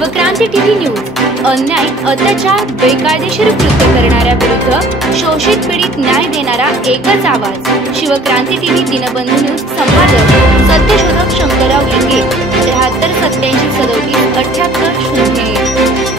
Shivkranti TV news अन्याय अत्याचार बेकायदेशीर कृत्य करणाऱ्या विरुद्ध शोषित पीडित न्याय देणारा एकच आवाज शिवक्रांती टीव्ही दिनबंधू न्यूज संपादक सत्यशोधक शंकरराव लिंगे 73 87 37 78 0।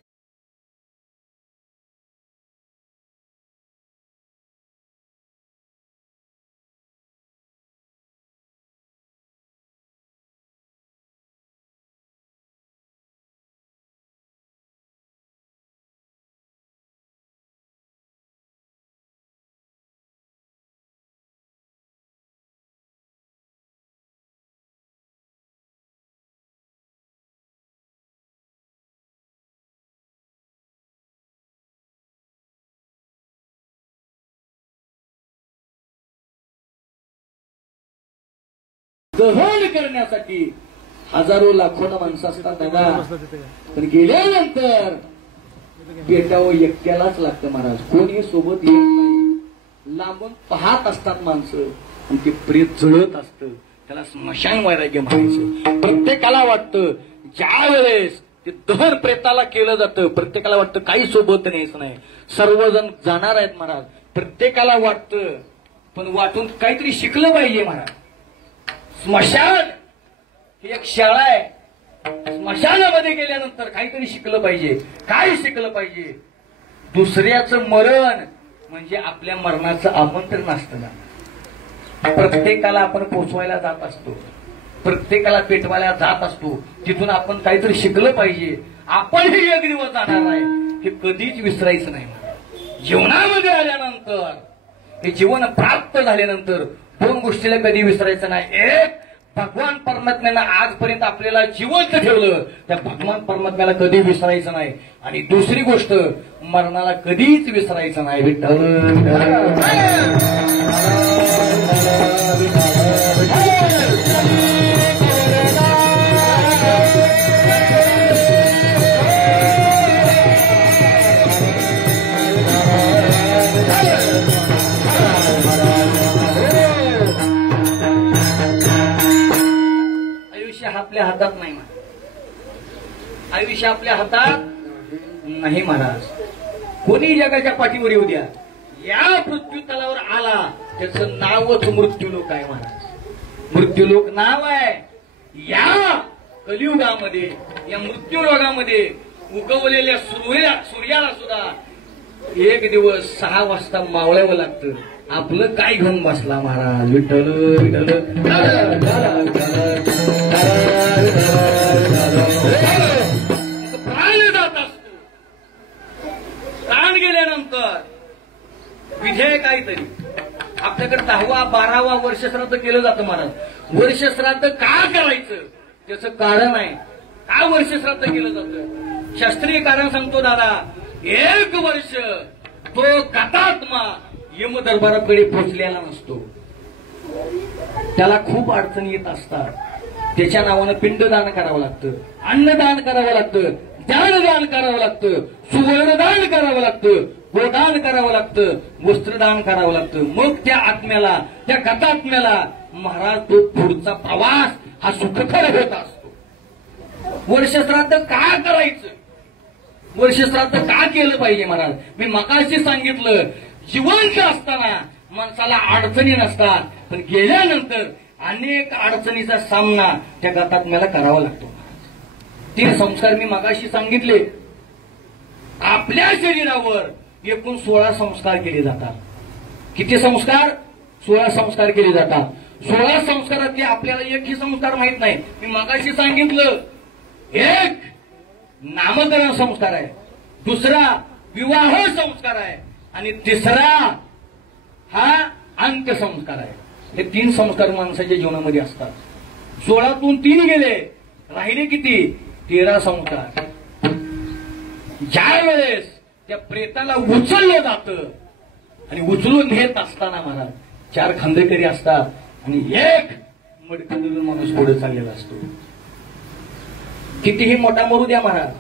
दहन करण्यासाठी हजारो लाखोना माणसं असतात दादा, पण गेल्यानंतर पेटावं एकट्यालाच लागतं महाराज, कोणी सोबत येत नाही। लांबून पाहत असतात माणसं आणि ते प्रेत जळत असतं, त्याला स्मशान वैराग्य म्हणायचं। प्रत्येकाला वाटतं ज्या वेळेस ते दहन प्रेताला केलं जातं, प्रत्येकाला वाटतं काही सोबत न्यायचं नाही, सर्वजण जाणार आहेत महाराज, प्रत्येकाला वाटतं, पण वाटून काहीतरी शिकलं पाहिजे महाराज। स्मशान ही एक शाळा आहे, स्मशानामध्ये गेल्यानंतर काहीतरी शिकलं पाहिजे। काय शिकलं पाहिजे? दुसऱ्याचं मरण म्हणजे आपल्या मरणाचं आमंत्रण असतं ना। प्रत्येकाला आपण पोचवायला जात असतो, प्रत्येकाला पेटवायला जात असतो, तिथून आपण काहीतरी शिकलं पाहिजे। आपणही एक दिवस जाणार आहे, हे कधीच विसरायचं नाही। जीवनामध्ये आल्यानंतर, हे जीवन प्राप्त झाल्यानंतर दोन गोष्टीला कधी विसरायचं नाही। एक, भगवान परमात्म्यानं आजपर्यंत आपल्याला जिवंत ठेवलं, त्या भगवान परमात्म्याला कधी विसरायचं नाही। आणि दुसरी गोष्ट, मरणाला कधीच विसरायचं नाही। विठ्ठल आपल्या हातात नाही, आयुष्य आपल्या हातात नाही महाराज। कोणी जगाच्या पाठीवर येऊ द्या, या पृथ्वी तलावर आला त्याचं नावच मृत्यूलोक आहे महाराज। मृत्यूलोक नाव आहे। या कलियुगामध्ये, या मृत्यूलोकामध्ये उगवलेल्या सूर्याला सुद्धा एक दिवस 6 वाजता मावळावं लागतं। आपलं काय घेऊन बसला महाराज? विठ्ठल विठ्ठल प्राण जात असतो। प्राण गेल्यानंतर विधेय काहीतरी आपल्याकडे 10वा 12वा वर्षश्राद्ध केलं जातं महाराज। वर्षश्राद्ध का करायचं त्याचं कारण आहे। का वर्षश्राद्ध केलं जातं? शास्त्रीय कारण सांगतो दादा। 1 वर्ष तो गतात्मा यम दरबाराकडे पोहोचलेला नसतो, त्याला खूप अडचणी येत असतात, त्याच्या नावानं पिंडदान करावं लागतं, अन्नदान करावं लागतं, ज्ञानदान करावं लागतं, सुवर्णदान करावं लागतं, गोदान करावं लागतं, वस्त्रदान करावं लागतं। मग त्या आत्म्याला, त्या गतात्म्याला महाराज तो पुढचा प्रवास हा सुखकर होत असतो। वर्षश्राद्ध का करायचं? वर्षश्राद्ध का केलं पाहिजे महाराज? मी मगाशी सांगितलं, जिवंत असताना माणसाला अडचणी नसतात, पण गेल्यानंतर अनेक अडचणीचा सामना त्या गतात्म्याला करावा लागतो। 3 संस्कार मी मगाशी सांगितले। आपल्या शरीरावर एकूण 16 संस्कार केले जातात। किती संस्कार? 16 संस्कार केले जातात। 16 संस्कारातले आपल्याला एकही संस्कार माहित नाही। मी मगाशी सांगितलं, एक नामकरण संस्कार आहे, दुसरा विवाह संस्कार आहे, आणि तिसरा हा अंत्यसंस्कार आहे। हे 3 संस्कार माणसाच्या जीवनामध्ये असतात। 16तून 3 गेले, राहिले किती? 13 संस्कार। ज्या वेळेस त्या प्रेताला उचललं जातं आणि उचलून घेत असताना महाराज 4 खांदेकरी असतात आणि एक मडकं धरून माणूस पुढे चाललेला असतो। कितीही मोठा मरू द्या महाराज,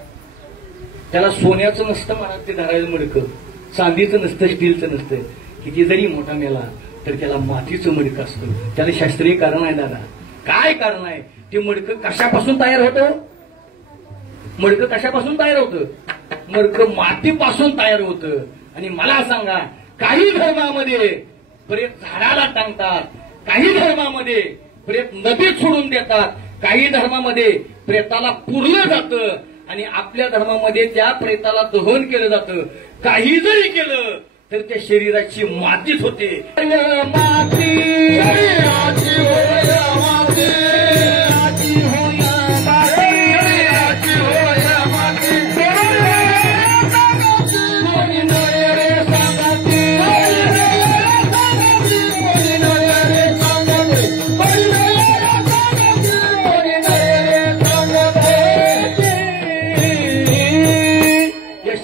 त्याला सोन्याचं नसतं महाराज ते धरायचं मडकं, चांदीचं नसतं, स्टीलचं नसतं। किती जरी मोठा मेला तर त्याला मातीचं मडकं असतं। त्याला शास्त्रीय कारण आहे दादा। काय कारण आहे? ते मडकं कशापासून तयार होतं? मडकं कशापासून तयार होतं? मडकं मातीपासून तयार होतं. आणि मला सांगा, काही धर्मामध्ये प्रेत झाडाला टांगतात, काही धर्मामध्ये प्रेत नदीत सोडून देतात, काही धर्मामध्ये प्रेताला पुरलं जातं आणि आपल्या धर्मामध्ये त्या प्रेताला दहन केलं जातं. काही जरी केलं तर त्या शरीराची मातीच होते.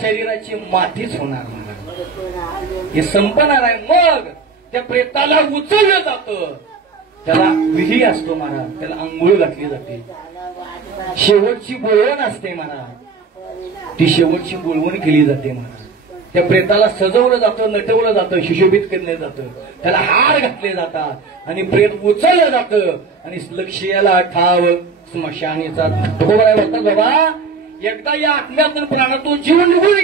शरीराची मातीच होणार, हे संपणार आहे. मग त्या प्रेताला उचललं जातं, त्याला विधी असतो महाराज, त्याला आंघोळ घातली जाते, शेवटची बोलवण असते महाराज, ती शेवटची बोलवण केली जाते महाराज. त्या प्रेताला सजवलं जातं, नटवलं जातं, सुशोभित केलं जातं, त्याला हार घातले जातात आणि प्रेत उचललं जातं आणि लक्ष्याला ठाव स्मशानीचा ढोबरा होता. बाबा एकदा या आत्म्यातून प्राणातून जीव निघून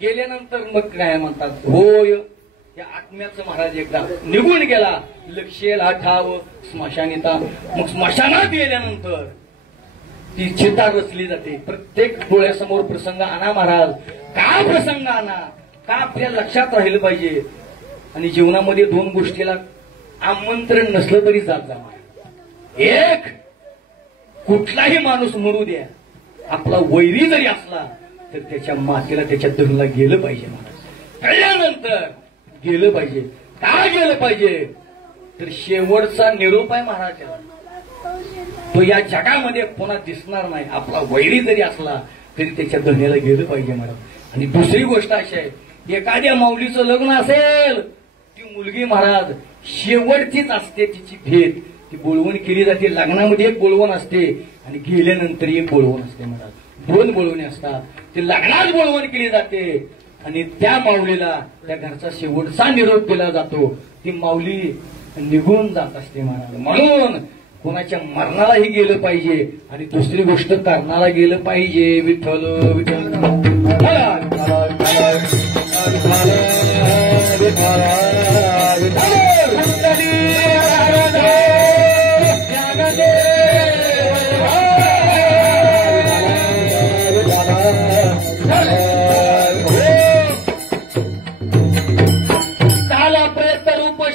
गेल्यानंतर मग काय म्हणतात, होय या आत्म्याचं महाराज एकदा निघून गेला, लक्ष्याला ठाव स्मशानीता. मग स्मशानात गेल्यानंतर ती चिता रचली जाते. प्रत्येक डोळ्यासमोर प्रसंग आणा महाराज, का प्रसंग आणा, का आपल्या लक्षात राहिलं पाहिजे. आणि जीवनामध्ये दोन गोष्टीला आमंत्रण नसलं तरी जात जा. एक, कुठलाही माणूस म्हणू द्या, आपला वैरी जरी असला तर त्याच्या मातेला, त्याच्या दहनला गेलं पाहिजे महाराज. कळल्यानंतर गेलं पाहिजे. का गेलं पाहिजे तर शेवटचा निरोप आहे महाराज, तो या जगामध्ये पुन्हा दिसणार नाही. आपला वैरी जरी असला तरी त्याच्या दहनेला गेलं पाहिजे महाराज. आणि दुसरी गोष्ट अशी आहे, एखाद्या माऊलीचं लग्न असेल, ती मुलगी महाराज शेवटचीच असते, तिची भेट ती बोलवण केली जाते. लग्नामध्ये एक बोलवण असते आणि गेल्यानंतर एक बोलवण असते महाराज. दोन बोलवणे असतात. ते लग्नात बोलवण केली जाते आणि त्या माऊलीला त्या घरचा शेवटचा निरोप दिला जातो. ती माऊली निघून जात असते महाराज. म्हणून कोणाच्या मरणालाही गेलं पाहिजे आणि दुसरी गोष्ट करणारा गेलं पाहिजे. विठ्ठल विठ्ठल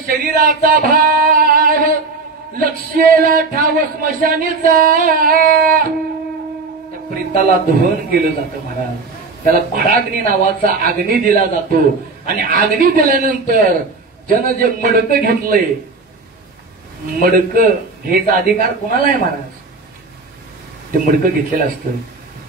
शरीराचा भाव लक्ष्याला ठाव स्मशानीचा. त्या प्रेताला दहन केलं जातं महाराज. त्याला भडाग्नी नावाचा अग्नी दिला जातो आणि अग्नी दिल्यानंतर ज्यानं जे मडकं घेतलंय, मडकं घ्यायचा अधिकार कोणाला आहे महाराज? ते मडकं घेतलेलं असतं.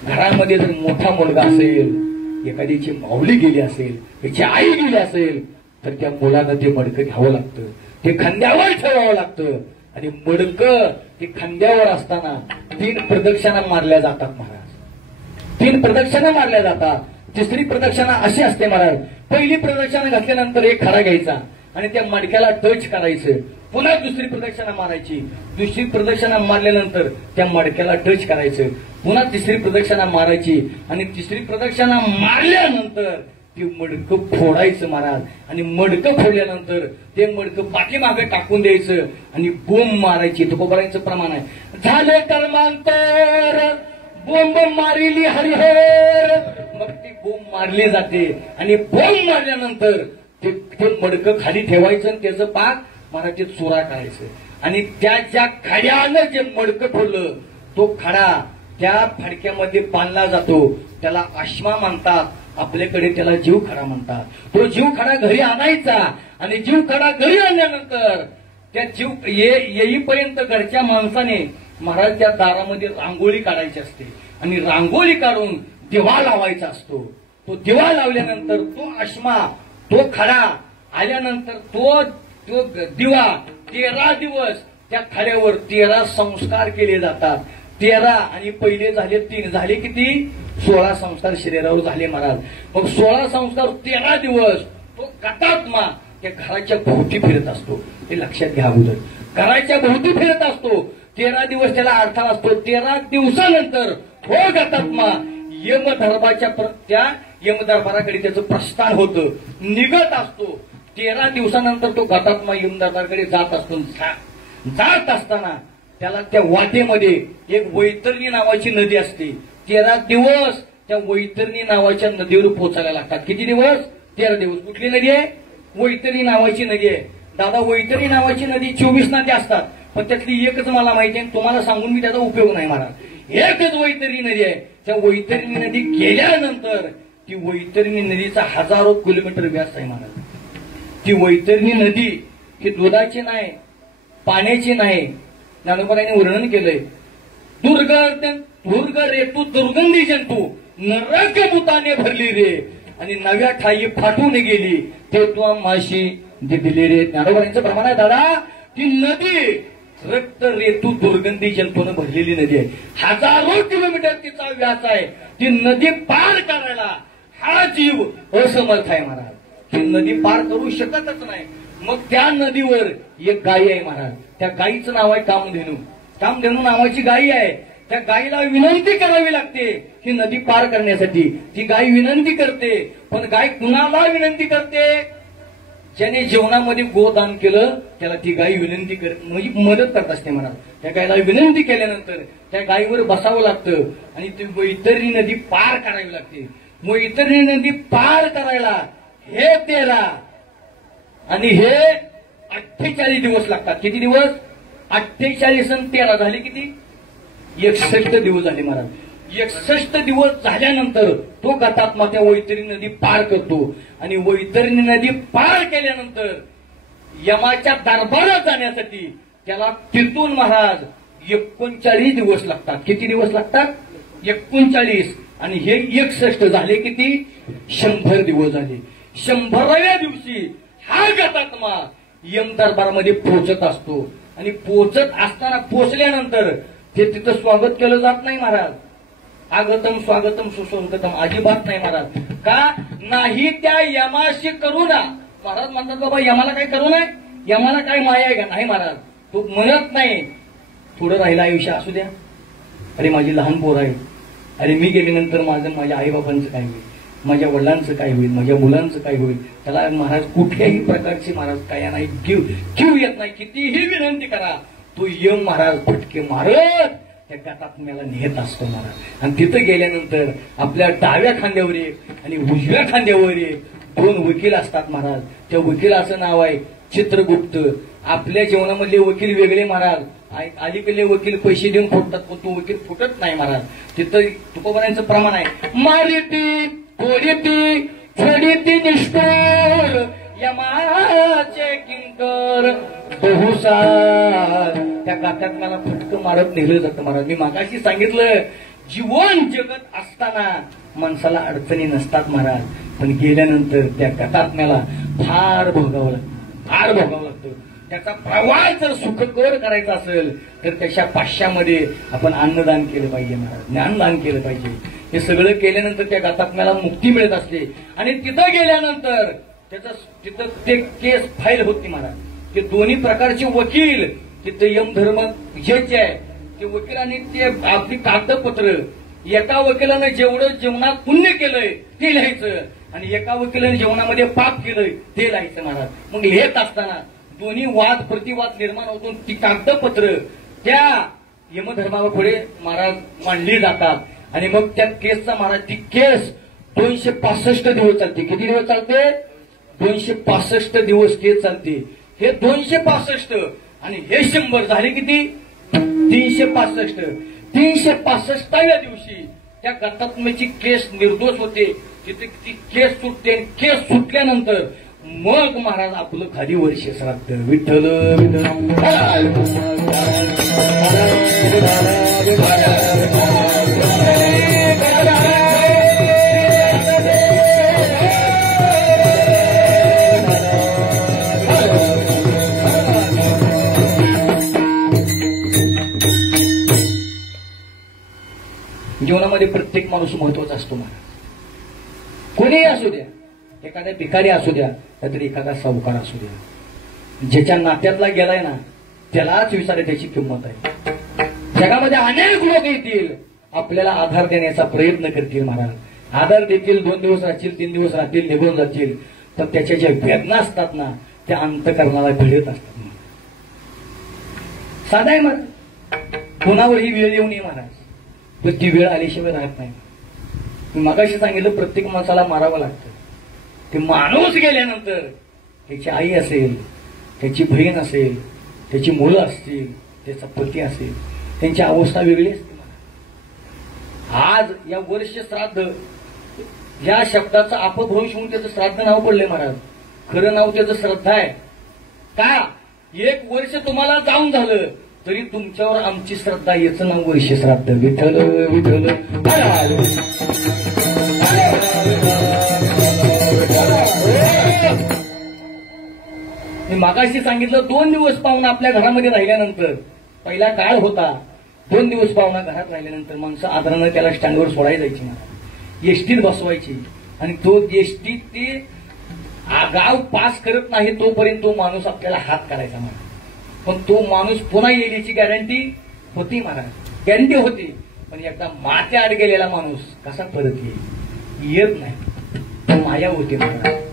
घरामध्ये जर मोठा मुलगा असेल, एखाद्याची माऊली गेली असेल, त्याची आई गेली असेल, तर त्या मुलानं ते मडकं घ्यावं लागतं, ते खांद्यावर ठेवावं लागतं. आणि मडकं ते खांद्यावर असताना 3 प्रदक्षिणा मारल्या जातात महाराज. 3 प्रदक्षिणा मारल्या जातात. तिसरी प्रदक्षिणा अशी असते महाराज, पहिली प्रदक्षिणा घातल्यानंतर एक खडा घ्यायचा आणि त्या मडक्याला टच करायचं. पुन्हा दुसरी प्रदक्षिणा मारायची. दुसरी प्रदक्षिणा मारल्यानंतर त्या मडक्याला टच करायचं. पुन्हा तिसरी प्रदक्षिणा मारायची आणि तिसरी प्रदक्षिणा मारल्यानंतर ते मडकं फोडायचं महाराज. आणि मडकं फोडल्यानंतर ते मडकं पाठीमागे टाकून द्यायचं आणि बोंब मारायची. तुकोबारांचं प्रमाण आहे, झाले कर्मांतर बोंब मारिली हरिहर. मग ती बोंब मारली जाते आणि बोंब मारल्यानंतर ते मडकं खाली ठेवायचं आणि त्याचं पाक महाराज ते चुरा करायचं. आणि त्या ज्या खड्यानं जे मडकं ठेवलं, तो खडा त्या फडक्यामध्ये बांधला जातो. त्याला आश्मा म्हणतात, आपल्याकडे त्याला जीव खडा म्हणतात. तो जीव खडा घरी आणायचा आणि जीव खडा घरी आणल्यानंतर त्या जीव येईपर्यंत घरच्या माणसाने महाराज त्या दारामध्ये रांगोळी काढायची असते आणि रांगोळी काढून दिवा लावायचा असतो. तो दिवा लावल्यानंतर तो आश्मा, तो खडा आल्यानंतर तो दिवा 13 दिवस त्या खड्यावर 13 संस्कार केले जातात. 13 आणि पहिले झाले 3, झाले किती? 16 संस्कार शरीरावर झाले महाराज. मग 16 संस्कार 13 दिवस तो गतात्मा त्या घराच्या भोवती फिरत असतो. हे लक्षात घ्या अगोदर, घराच्या भोवती फिरत असतो. 13 दिवस त्याला अडथळा असतो. 13 दिवसानंतर हो गतात्मा यमधर्माच्या त्या यमदरबाराकडे त्याचं प्रस्थान होतं, निघत असतो. 13 दिवसानंतर तो गतात्मा यमदरबाराकडे जात असतो. जात असताना त्याला त्या वाटेमध्ये एक वैतरणी नावाची नदी असते. 13 दिवस त्या वैतरणी नावाच्या नदीवर पोचायला लागतात. किती दिवस? 13 दिवस. कुठली नदी आहे? वैतरणी नावाची नदी आहे. दादा, वैतरणी नावाची नदी 24 नद्या असतात, पण त्यातली एकच मला माहिती आहे. तुम्हाला सांगून मी त्याचा उपयोग नाही महाराज. एकच वैतरणी नदी आहे. त्या वैतरणी नदी गेल्यानंतर ती वैतरणी नदीचा हजारो किलोमीटर व्यास आहे महाराज. ती वैतरणी नदी ही दुधाची नाही, पाण्याची नाही. ज्ञानोबारांनी वर्णन केलंय, दुर्ग रे तू दुर्गंधी जंतू नरक भूताने भरली रे आणि नव्या ठाई फाटून गेली ते तू माशी दिली रे. ज्ञानोबारांचं प्रमाण आहे दादा. ती नदी रक्त रेतू दुर्गंधी जंतून भरलेली नदी आहे. हजारो किलोमीटर तिचा व्यास आहे. ती नदी पार करायला हा जीव असमर्थ आहे महाराज. ती नदी पार करू शकतच नाही. मग त्या नदीवर एक गाई आहे महाराज. त्या गाईचं नाव आहे कामधेनू. कामधेनू नावाची गाई आहे. त्या गाईला विनंती करावी लागते ही नदी पार करण्यासाठी. ती गाय विनंती करते, पण गाय कुणाला विनंती करते? ज्याने जीवनामध्ये गोदान केलं त्याला ती गाय विनंती म्हणजे मदत करत असते महाराज. त्या गायला विनंती केल्यानंतर त्या गायीवर बसावं लागतं आणि ती वैतरणी नदी पार करावी लागते. वैतरणी नदी पार करायला हे 13 आणि हे 48 दिवस लागतात. किती दिवस? 48 आणि 13 झाले किती? 61 दिवस झाले महाराज. 61 दिवस झाल्यानंतर तो गतात्मा त्या वैतरणी नदी पार करतो आणि वैतरणी नदी पार केल्यानंतर यमाच्या दरबारात जाण्यासाठी त्याला तिथून महाराज 39 दिवस लागतात. किती दिवस लागतात? 39 आणि हे 61 झाले किती? 100 दिवस झाले. 100व्या दिवशी हा गतात्मा यम दरबारामध्ये पोहोचत असतो आणि पोहोचत असताना पोहोचल्यानंतर ते तिथं स्वागत केलं जात नाही महाराज. आगतम स्वागतम सुस्वागतम अजिबात नाही महाराज. का नाही? त्या यमाशी करुणा. महाराज म्हणतात बाबा यमाला काय करुणा आहे, यमाला काय माया आहे का? नाही महाराज, तो म्हणत नाही. थोडं राहिलं आयुष्य असू द्या. अरे माझी लहान पोर आहे, अरे मी गेल्यानंतर माझ्या आईबाबांचं काय होईल, माझ्या वडिलांचं काय होईल, माझ्या मुलांचं काय होईल. त्याला महाराज कुठल्याही प्रकारची महाराज काय नाही जीव येत नाही. कितीही विनंती करा तो यम महाराज फटके मारत त्या गतात्म्याला नेत असतो महाराज. आणि तिथं गेल्यानंतर आपल्या डाव्या खांद्यावर आणि उजव्या खांद्यावर 2 वकील असतात महाराज. त्या वकिलाचं नाव आहे चित्रगुप्त. आपल्या जीवनामधले वकील वेगळे महाराज. अलीकडले वकील पैसे देऊन फुटतात, पण तो वकील फुटत नाही महाराज. तिथं तुकोबारांचं प्रमाण आहे, मारिती फोडीती छोडीती निष्ठुर यमाचे किंकर बहुसार. त्या गात्यात मला फटकं मारत नेलं जातं महाराज. मी मागाशी सांगितलं जीवन जगत असताना माणसाला अडचणी नसतात महाराज, पण गेल्यानंतर त्या गतात्म्याला फार भोगावं लागतं. त्याचा प्रवास जर सुखकर करायचा असेल तर त्याच्या पाश्यामध्ये आपण अन्नदान केलं पाहिजे महाराज, ज्ञानदान केलं पाहिजे. हे सगळं केल्यानंतर त्या गतात्म्याला मुक्ती मिळत असते. आणि तिथं गेल्यानंतर तिथं ते केस फाईल होती महाराज. ते दोन्ही प्रकारचे वकील तिथं यमधर्म जज आहे, ते वकिलांनी ते आपली कागदपत्र, एका वकिलानं जेवढं जीवनात पुण्य केलंय ते लिहायचं आणि एका वकिलाने जीवनामध्ये पाप केलंय ते लिहायचं महाराज. मग लिहित असताना दोन्ही वाद प्रतिवाद निर्माण होऊन ती कागदपत्र त्या यमधर्मापुढे महाराज मांडली जातात. आणि मग त्या केसचा महाराज ती केस 265 दिवस चालते. किती दिवस चालते? 265 दिवस केस चालते. हे 265 आणि हे 100 झाले किती? 365. 365व्या दिवशी त्या गतात्म्याची केस निर्दोष होते. तिथे ती केस सुटते. केस सुटल्यानंतर मग महाराज आपलं खाली वर्ष श्राद्ध. विठ्ठल जीवनामध्ये प्रत्येक माणूस महत्वाचा असतो महाराज. कोणीही असू द्या, एखाद्या भिकारी असू द्या नाहीतर एखादा सावकार असू द्या, ज्याच्या नात्यातला गेलाय ना त्यालाच विचारे त्याची किंमत आहे. जगामध्ये अनेक लोक येतील, आपल्याला आधार देण्याचा प्रयत्न करतील महाराज. आधार देतील, 2 दिवस राहतील, 3 दिवस राहतील, निघून जातील, तर त्याच्या ज्या वेदना असतात ना त्या अंतःकरणाला भिडत असतात. साधा आहे महाराज, कोणावर ही वेळ येऊ नये महाराज, पण ती वेळ आल्याशिवाय राहत नाही. मी मागाशी सांगितलं प्रत्येक माणसाला मारावं लागतं. ते माणूस गेल्यानंतर त्याची आई असेल, त्याची बहीण असेल, त्याची मुलं असतील, त्याचा पती असेल, त्यांची अवस्था वेगळी असते. आज या वर्ष श्राद्ध या शब्दाचा अपभ्रंश होऊन त्याचं श्राद्ध नाव पडलंय महाराज. खरं नाव त्याचं श्रद्धा आहे. का 1 वर्ष तुम्हाला जाऊन झालं तरी तुमच्यावर आमची श्रद्धा, याचं नाव वर्ष श्राद्ध. विठ्ठल विठ्ठल. मी मागाशी सांगितलं 2 दिवस पाहुणा आपल्या घरामध्ये राहिल्यानंतर, पहिला काळ होता 2 दिवस पाहुणा घरात राहिल्यानंतर माणसं आदरानं त्याला स्टँडवर सोडायला जायची ना, एसटीत बसवायची, आणि तो एसटीत ते गाव पास करत नाही तोपर्यंत तो माणूस आपल्याला हात करायचा महाराज. पण तो माणूस पुन्हा येईल याची गॅरंटी होती महाराज, गॅरंटी होती. पण एकदा माथ्याआड गेलेला माणूस कसा परत येत नाही, तो माया होती महाराज.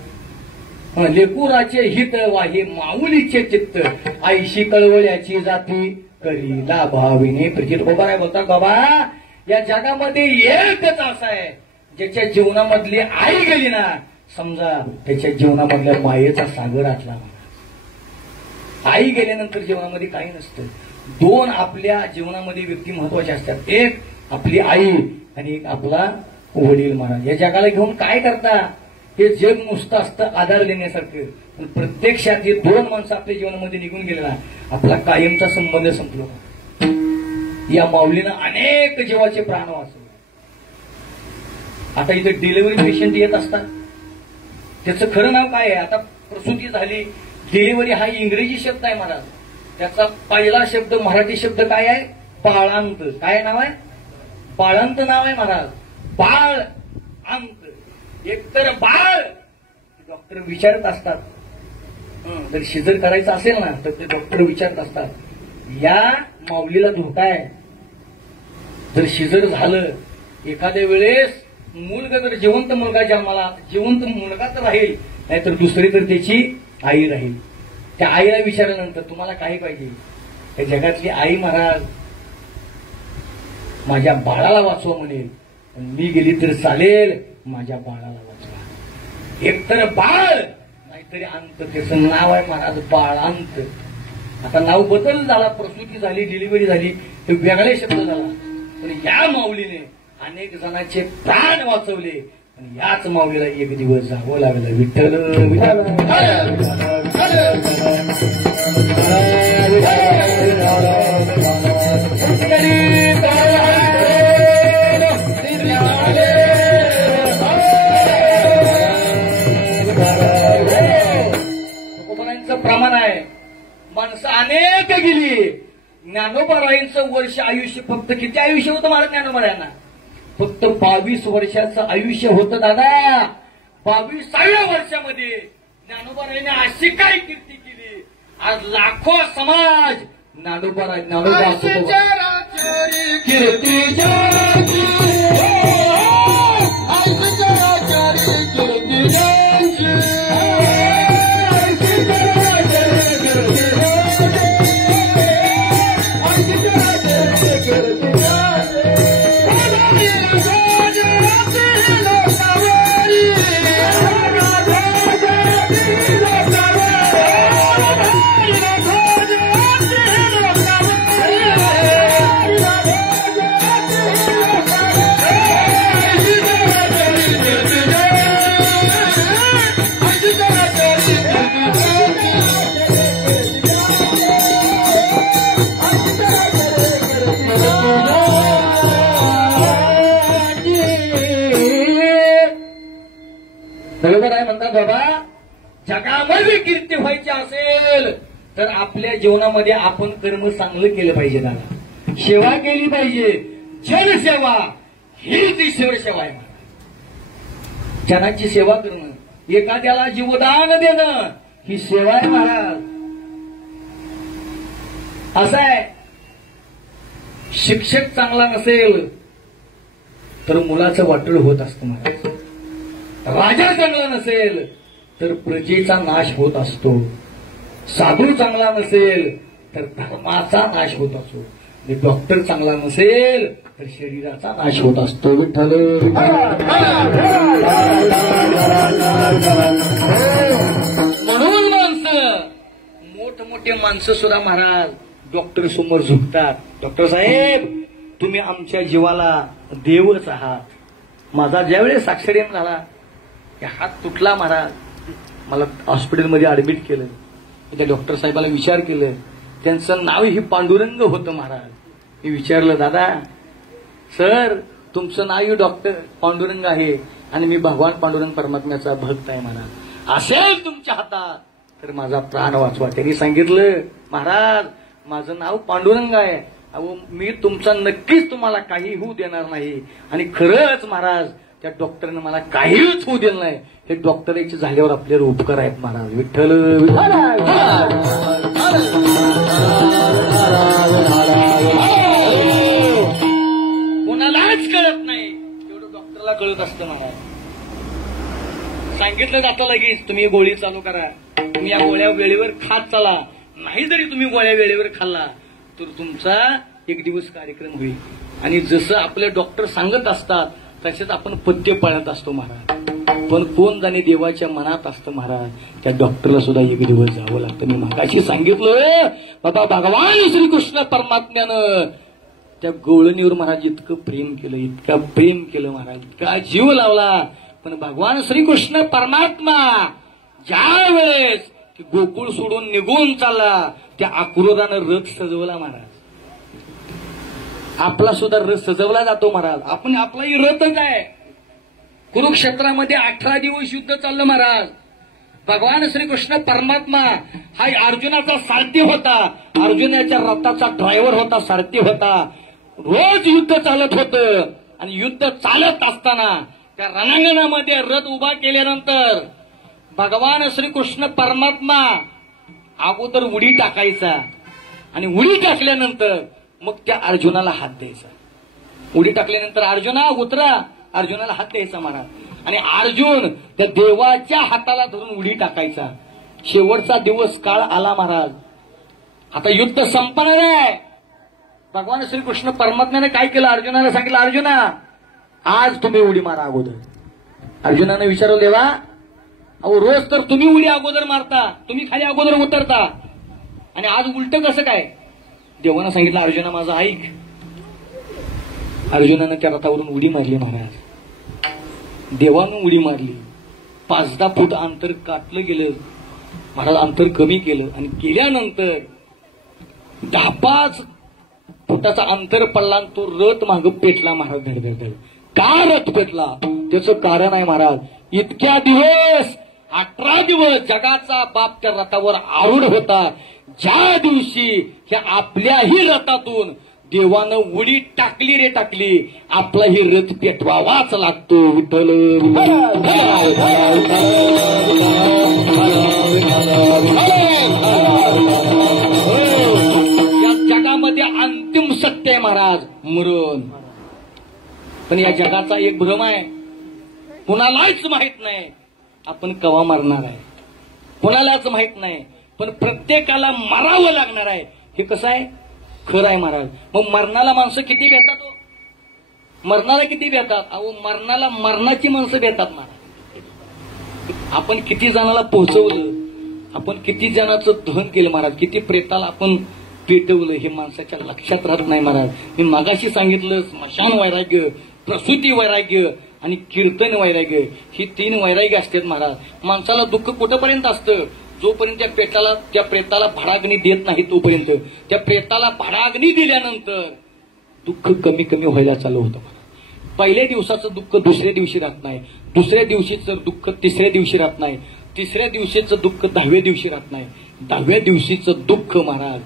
लेकुराचे हित वाहे माऊलीचे चित्त, आईशी कळवळ्याची जाती करीला भाविने प्रीतीत. बाबा काय बोलतात बाबा, या जगामध्ये एकच असा आहे ज्याच्या जीवनामधली आई गेली ना, समजा त्याच्या जीवनामधल्या मायेचा सागर आटला. आई गेल्यानंतर जीवनामध्ये काही नसतं. 2 आपल्या जीवनामध्ये व्यक्ती महत्वाच्या असतात, एक आपली आई आणि एक आपला वडील महाराज. या जगाला घेऊन काय करता, हे जग नुसतं असतं आधार देण्यासारखं, पण प्रत्यक्षात हे 2 माणसं आपल्या जीवनामध्ये निघून गेले ना, आपला कायमचा संबंध संपलो. या माऊलीनं अनेक जीवाचे प्राण वाचवले. आता इथे डिलिव्हरी पेशंट येत असतात, त्याचं खरं नाव काय आहे? आता प्रसूती झाली, डिलिव्हरी हा इंग्रजी शब्द आहे महाराज. त्याचा पहिला शब्द मराठी शब्द काय आहे? बाळांत. काय नाव आहे? बाळांत नाव आहे महाराज. बाळ अंत. एकतर बाळ, डॉक्टर विचारत असतात, जर शिजर करायचं असेल ना तर ते डॉक्टर विचारत असतात, या माऊलीला धोका आहे, जर शिजर झालं एखाद्या वेळेस मुलगा, जर जिवंत मुलगा जन्माला, जिवंत मुलगा तर राहील, नाहीतर दुसरी तर त्याची आई राहील. त्या आईला विचारल्यानंतर तुम्हाला काय पाहिजे? त्या जगातली आई महाराज माझ्या बाळाला वाचवा म्हणेल, मी गेली तर चालेल, माझ्या बाळाला वाचवा. एकतर बाळ नाहीतरी अंत. त्याचं नाव आहे महाराज बाळांत. आता नाव बदल झाला, प्रसूती झाली, डिलिव्हरी झाली, ते वेगळे शब्द झाला. पण या माऊलीने अनेक जणांचे प्राण वाचवले, आणि याच माऊलीला एक दिवस जावं लागलं. विठ्ठल विठ्ठल. प्रमाण आहे. माणसं अनेक गेली. ज्ञानोबारायांचं वर्ष आयुष्य फक्त किती आयुष्य होतं महाराज ज्ञानोबारायांना? फक्त 22 वर्षाचं आयुष्य होतं दादा. 22व्या वर्षामध्ये ज्ञानोबारायांनी अशी काय कीर्ती केली, आज लाखो समाज ज्ञानोबा कीर्ती बरोबर आहे म्हणतात बाबा. जगामध्ये कीर्ती व्हायची असेल तर आपल्या जीवनामध्ये आपण कर्म चांगलं केलं पाहिजे दादा. सेवा केली पाहिजे. जनसेवा ही ती सेवा आहे. जनाची सेवा करणं, एखाद्याला जीवदान देणं ही सेवा आहे महाराज. असं आहे, शिक्षक चांगला नसेल तर मुलाचं वाटोळ होत असतं महाराज. राजा चांगला नसेल तर प्रजेचा नाश होत असतो. साधू चांगला नसेल तर धर्माचा नाश होत असतो. डॉक्टर चांगला नसेल तर शरीराचा नाश होत असतो. विठ्ठल म्हणून माणसं मोठमोठे माणसं सुद्धा महाराज डॉक्टर समोर झुकतात. डॉक्टर साहेब तुम्ही आमच्या जीवाला देवच आहात. माझा ज्यावेळेस ऍक्सिडेंट झाला हात तुटला महाराज, मला हॉस्पिटलमध्ये ऍडमिट केलं. त्या डॉक्टर साहेबाला विचार केलं, त्यांचं नाव ही पांडुरंग होतं महाराज. मी विचारलं दादा सर तुमचं नाव डॉक्टर पांडुरंग आहे आणि मी भगवान पांडुरंग परमात्म्याचा भक्त आहे महाराज, असेल तुमच्या हातात तर माझा प्राण वाचवा. त्यांनी सांगितलं महाराज माझं नाव पांडुरंग आहे, अहो मी तुमचा नक्कीच तुम्हाला काही होऊ देणार नाही. आणि खरंच महाराज त्या डॉक्टरने मला काहीच होऊ दिलं नाही. हे डॉक्टरचे झाल्यावर आपल्यावर उपकार आहेत महाराज. विठ्ठल कोणालाच कळत नाही एवढं डॉक्टरला कळत असतं महाराज. सांगितलं जातं लगेच तुम्ही गोळी चालू करा, तुम्ही या गोळ्या वेळेवर खात चला. नाही जरी तुम्ही गोळ्या वेळेवर खाल्ला तर तुमचा एक दिवस कार्यक्रम होईल. आणि जसं आपले डॉक्टर सांगत असतात तसेच आपण पथ्य पाळत असतो महाराज. पण कोण जाणे देवाच्या मनात असतं महाराज, त्या डॉक्टरला सुद्धा एक दिवस जावं लागतं. मी मागाशी सांगितलं बाबा भगवान श्रीकृष्ण परमात्म्यानं त्या गवळणीवर महाराज इतकं प्रेम केलं, इतकं प्रेम केलं महाराज, इतका जीव लावला. पण भगवान श्रीकृष्ण परमात्मा ज्या वेळेस गोकुळ सोडून निघून चालला त्या आक्रोधानं रथ सजवला महाराज. आपला सुद्धा रथ सजवला जातो महाराज. आपण आपलाही रथच आहे. कुरुक्षेत्रामध्ये 18 दिवस युद्ध चाललं महाराज. भगवान श्रीकृष्ण परमात्मा हा अर्जुनाचा सारथी होता, अर्जुनाच्या रथाचा ड्रायव्हर होता, सारथी होता. रोज युद्ध चालत होतं आणि युद्ध चालत असताना त्या रणांगणामध्ये रथ उभा केल्यानंतर भगवान श्रीकृष्ण परमात्मा अगोदर उडी टाकायचा आणि उडी टाकल्यानंतर मग त्या अर्जुनाला हात द्यायचा. उडी टाकल्यानंतर अर्जुना उतरा, अर्जुनाला हात द्यायचा महाराज. आणि अर्जुन त्या देवाच्या हाताला धरून उडी टाकायचा. शेवटचा दिवस काळ आला महाराज. आता युद्ध संपणार आहे. भगवान श्रीकृष्ण परमात्म्याने काय केलं, अर्जुनाला सांगितलं अर्जुना आज तुम्ही उडी मारा अगोदर. अर्जुनाने विचारलं देवा अहो रोज तर तुम्ही उडी अगोदर मारता, तुम्ही खाली अगोदर उतरता आणि आज उलट कसं काय. देवानं सांगितलं अर्जुना माझं ऐक. अर्जुनानं त्या रथावरून उडी मारली महाराज. देवानं उडी मारली. 5-10 फूट अंतर काटलं गेलं महाराज, अंतर कमी केलं आणि केल्यानंतर 10-5 फुटाचा अंतर पडला आणि तो रथ मागं पेटला महाराज. धडधड का रथ पेटला त्याचं कारण आहे महाराज. इतक्या दिवस 18 दिवस जगाचा बाप त्या रथावर आरूढ होता. ज्या दिवशी ह्या आपल्याही रथातून देवानं उडी टाकली रे टाकली, आपलाही रथ पेटवावाच लागतो. विठ्ठल या जगामध्ये अंतिम सत्य आहे महाराज मरण. पण या जगाचा एक भ्रम आहे, कुणालाच माहित नाही आपण केव्हा मरणार आहे, कुणालाच माहित नाही. पण प्रत्येकाला मरावं लागणार आहे. हे कसं आहे, खरं आहे महाराज. मग मरणाला माणसं किती भेटतात हो, मरणाला किती भेटतात. अहो मरणाला मरणाची माणसं भेटतात महाराज. आपण किती जणाला पोहोचवलं, आपण किती जणांचं दहन केलं महाराज, किती प्रेताला आपण पेटवलं हे माणसाच्या लक्षात राहत नाही महाराज. मी मागाशी सांगितलं स्मशान वैराग्य, प्रसूती वैराग्य आणि कीर्तन वैराग्य ही 3 वैराग्य असतात महाराज. माणसाला दुःख कुठंपर्यंत असतं, जोपर्यंत त्या प्रेताला भाडाग्नी देत नाही तोपर्यंत. त्या प्रेताला भाडाग्नी दिल्यानंतर दुःख कमी कमी व्हायला चालू होतं. पहिल्या दिवसाचं दुःख दुसऱ्या दिवशी राहत नाही, दुसऱ्या दिवशीचं दुःख तिसऱ्या दिवशी राहत नाही, तिसऱ्या दिवशीचं दुःख 10व्या दिवशी राहत नाही, 10व्या दिवशीचं दुःख महाराज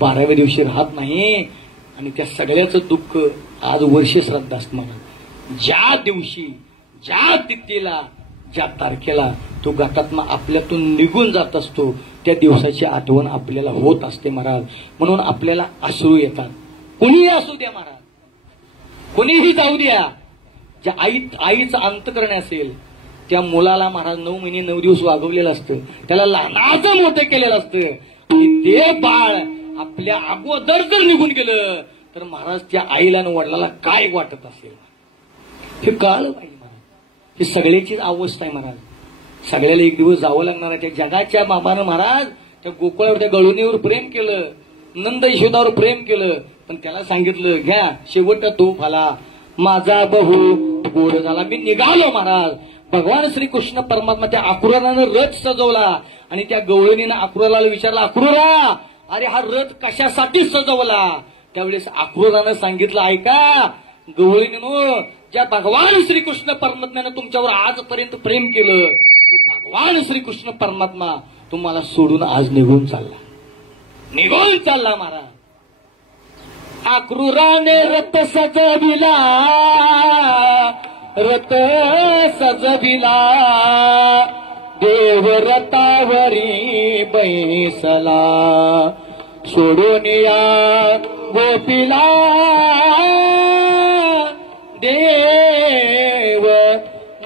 12व्या दिवशी राहत नाही. आणि त्या सगळ्याचं दुःख आज वर्ष श्राद्ध असतं महाराज. ज्या दिवशी, ज्या तिथीला, ज्या तारखेला तो गतात्मा आपल्यातून निघून जात असतो त्या दिवसाची आठवण आपल्याला होत असते महाराज. म्हणून आपल्याला अश्रू येतात, कुणीही असू द्या महाराज. कोणीही जाऊ द्या, ज्या आईचं अंतकरण असेल त्या मुलाला महाराज 9 महिने 9 दिवस वागवलेलं असतं, त्याला लहानाचं मोठं केलेलं असतं आणि ते बाळ आपल्या अगोदर जर निघून गेलं तर महाराज त्या आईला आणि वडिलाला काय वाटत असेल हे कळलं पाहिजे महाराज. ही सगळ्याचीच अवस्था आहे महाराज. सगळ्याला एक दिवस जावं लागणार आहे. त्या जगाच्या बाबानं महाराज त्या गोकुळावर त्या गळुनीवर प्रेम केलं, नंद यशोदावर प्रेम केलं, पण त्याला सांगितलं घ्या शेवट तो फाला माझा बहु गोड झाला. मी निघालो महाराज. भगवान श्रीकृष्ण परमात्मा त्या अक्रूरानं रथ सजवला आणि त्या गवळणीनं अक्रूराला विचारला, अक्रूरा अरे हा रथ कशासाठी सजवला? त्यावेळेस अक्रूरानं सांगितलं, ऐका गवळणीनो, ज्या भगवान श्रीकृष्ण परमात्म्यानं तुमच्यावर आजपर्यंत प्रेम केलं तो भगवान श्रीकृष्ण परमात्मा तुम्हाला सोडून आज निघून चालला महाराज. अक्रूराने रथ सजविला देव रथावरी बैसला सोडून या गोपीला देव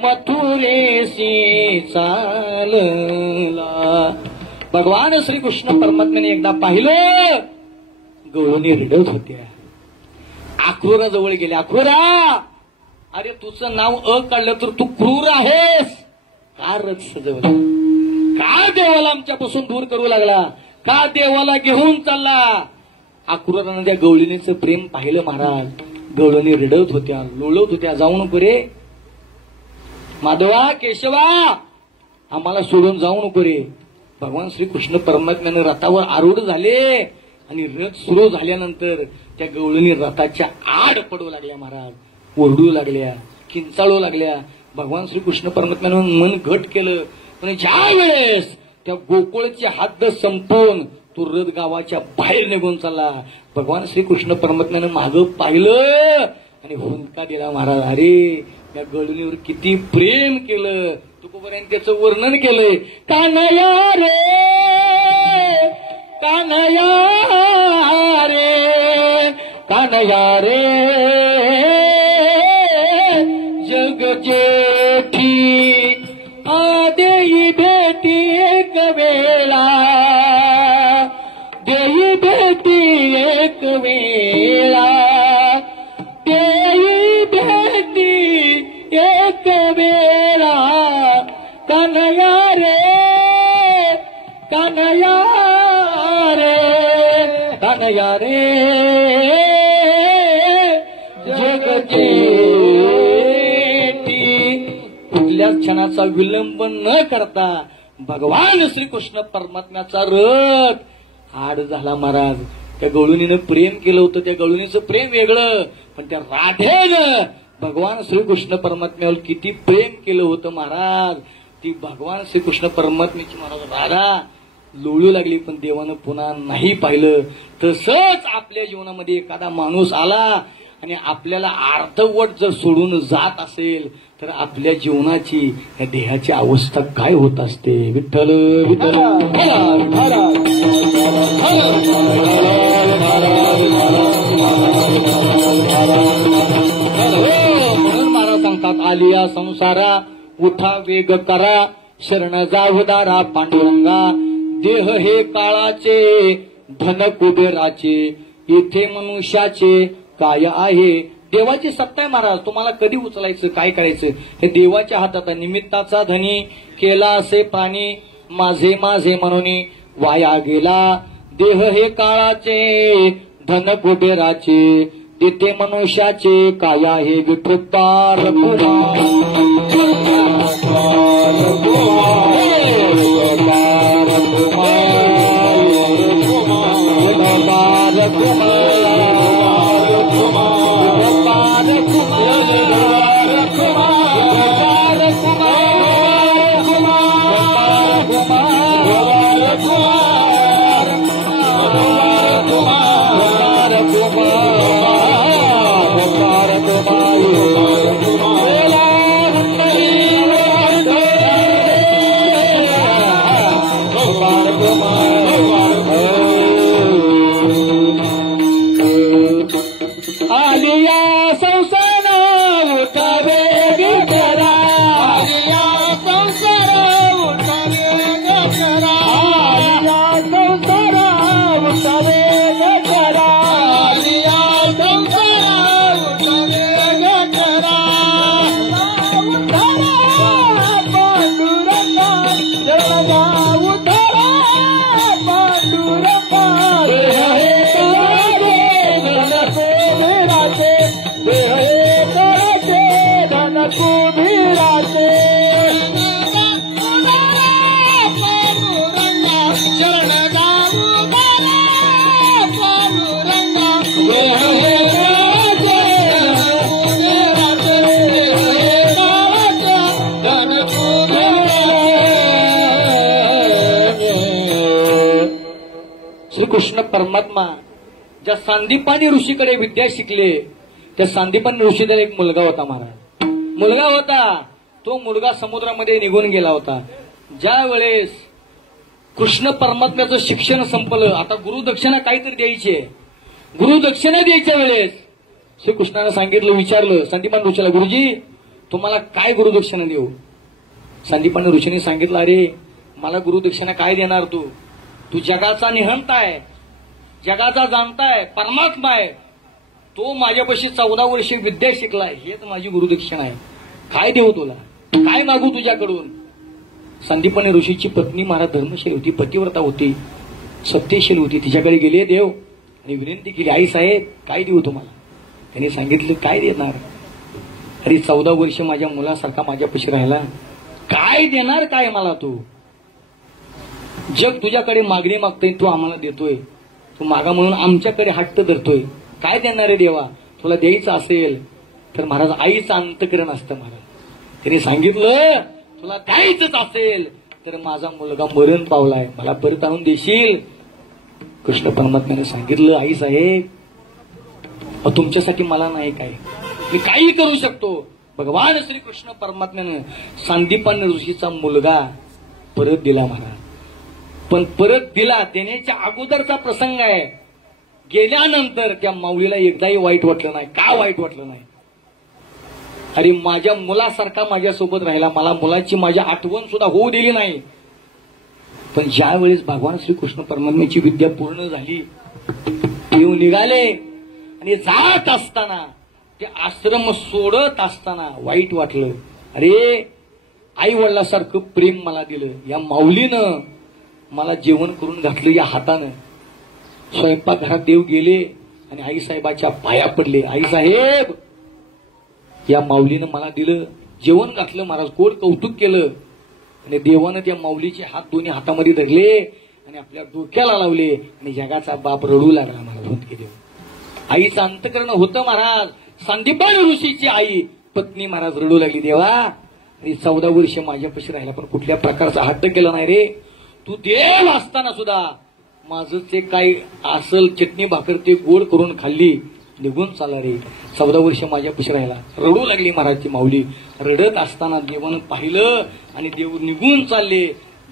मथुरेशी चालला. भगवान श्रीकृष्ण परमात्म्याने एकदा पाहिलं गवळणी रडत होत्या. अक्रूरा जवळ गेले, अक्रूरा अरे तुझं नाव काढलं तर तू क्रूर आहेस. का रथ सजवला? का देवाला आमच्यापासून दूर करू लागला? का देवाला घेऊन चालला? अक्रूरानं त्या गवळणीचं प्रेम पाहिलं महाराज. गवळणी रडत होत्या, लोळत होत्या, जाऊ नको रे माधवा केशवा, आम्हाला सोडून जाऊ नको रे. भगवान श्रीकृष्ण परमात्म्यानं रथावर आरूढ झाले आणि रथ सुरू झाल्यानंतर त्या गवळणी रथाच्या आड पडू लागल्या महाराज. ओरडू लागल्या, किंचाळू लागल्या. भगवान श्रीकृष्ण परमात्म्यानं मन घट केलं. पण ज्या वेळेस त्या गोकुळची हद्द संपवून तो रथ गावाच्या बाहेर निघून चालला, भगवान श्रीकृष्ण परमात्म्यानं मागं पाहिलं आणि हुंदका दिला महाराज. अरे त्या गवळणीवर किती प्रेम केलं. तुकोबारायांनी त्याचं वर्णन केलंय. कान्हया रे कान्हया रे कान्हया रे जग जेठी देई भेटी एक वेळा, देई भेटी एक वेळा, देई भेटी एक वेळा. कान्हया रे कान्हया रे कान्हया रे जग कुठल्या क्षणाचा विलंब न करता भगवान श्रीकृष्ण परमात्म्याचा रथ आड झाला महाराज. त्या गवळणीनं प्रेम केलं होतं, त्या गवळणीचं प्रेम वेगळं, पण त्या राधेनं भगवान श्रीकृष्ण परमात्म्यावर किती प्रेम केलं होतं महाराज. ती भगवान श्रीकृष्ण परमात्म्याची महाराज राधा लोळू लागली, पण देवानं पुन्हा नाही पाहिलं. तसंच आपल्या जीवनामध्ये एखादा माणूस आला आणि आपल्याला अर्धवट जर सोडून जात असेल तर आपल्या जीवनाची या देहाची अवस्था काय होत असते. विठ्ठल विठ्ठल म्हणून महाराज सांगतात, आलिया संसारा उठा वेग करा, शरण जावदारा पांडुरंगा. देह हे काळाचे धन कुबेराचे, इथे मनुष्याचे काय आहे. देवाची सत्ता आहे महाराज. तुम्हाला कधी उचलायचं काय करायचं हे देवाच्या हातात आहे. निमित्ताचा धनी केला असे प्राणी, माझे माझे म्हणून वाया गेला. देह हे काळाचे धन कुबेराचे, तिथे मनुष्याचे काय आहे. विठुपार कुबीराचे शरण जाऊ श्रीकृष्ण परमात्मा ज्या सांदीपानी ऋषीकडे विद्या शिकले त्या सांदीपानी ऋषीचा एक मुलगा होता महाराज. मुलगा होता तो मुलगा समुद्रामध्ये निघून गेला होता. ज्या वेळेस कृष्ण परमात्म्याचं शिक्षण संपलं, आता गुरुदक्षिणा काहीतरी द्यायची आहे. गुरुदक्षिणा द्यायच्या वेळेस श्रीकृष्णाने सांगितलं, विचारलं सांदीपानी ऋषीला, गुरुजी तुम्हाला काय गुरुदक्षिणा देऊ? सांदीपानी ऋषीने सांगितलं, अरे मला गुरुदक्षिणा काय देणार तू? तू जगाचा निहंता आहे, जगाचा जाणताय, परमात्मा आहे. तो माझ्यापाशी 14 वर्ष विद्या शिकलाय, हेच माझी गुरुदक्षिणा आहे. काय देऊ तुला? काय मागू तुझ्याकडून? सांदीपानी ऋषीची पत्नी महाराज धर्मशील होती, पतिव्रता होती, सत्यशील होती. तिच्याकडे गेले देव आणि विनंती केली, आई साहेब काय देऊ तुम्हाला? त्यांनी सांगितलं, काय देणार? अरे 14 वर्ष माझ्या मुलासारखा माझ्यापाशी राहिला, काय देणार काय मला तू? जग तुझ्याकडे मागणी मागतोय, तू आम्हाला देतोय. तू मागा म्हणून आमच्याकडे हट्ट धरतोय. काय देणार आहे देवा? तुला द्यायचं असेल तर महाराज आईचं अंतकरण असतं महाराज. त्याने सांगितलं, तुला द्यायचंच असेल तर माझा मुलगा मरण पावलाय, मला परत आणून देशील? कृष्ण परमात्म्याने सांगितलं, आई साहेब तुमच्यासाठी मला नाही काय, मी काही करू शकतो. भगवान श्रीकृष्ण परमात्म्यानं सांदीपानी ऋषीचा मुलगा परत दिला महाराज. पण परत दिला देण्याच्या अगोदरचा प्रसंग आहे. गेल्यानंतर त्या माऊलीला एकदाही वाईट वाटलं नाही. का वाईट वाटलं नाही? अरे माझ्या मुलासारखा माझ्यासोबत राहिला, मला मुलाची माझ्या आठवण सुद्धा होऊ दिली नाही. पण ज्या वेळेस भगवान श्रीकृष्ण परमात्म्याची विद्या पूर्ण झाली, येऊन निघाले आणि जात असताना ते आश्रम सोडत असताना वाईट वाटलं. अरे आई वडिलासारखं प्रेम मला दिलं, या माऊलीनं मला जेवण करून घातलं या हातानं. स्वयंपाकघरात देव गेले आणि आई साहेबाच्या पाया पडले. आई साहेब या माऊलीनं मला दिलं, जेवण घातलं महाराज, कोण कौतुक केलं. आणि देवानं त्या माऊलीचे हात दोन्ही हातामध्ये धरले आणि आपल्या डोक्याला लावले आणि जगाचा बाप रडू लागला महाराज. होत देव आईचं अंतकरण होतं महाराज. सांदीपानी ऋषीची आई पत्नी महाराज रडू लागली, देवा आणि 14 वर्ष माझ्यापाशी राहिला पण कुठल्या प्रकारचा हट्ट केला नाही रे. तू देव असताना सुद्धा माझं ते काय असल चटणी भाकर ते गोड करून खाल्ली, निघून चालला रे. 14 वर्ष माझ्यापाशी राहिला. रडू लागली महाराजची माऊली. रडत असताना देवानं पाहिलं आणि देव निघून चालले.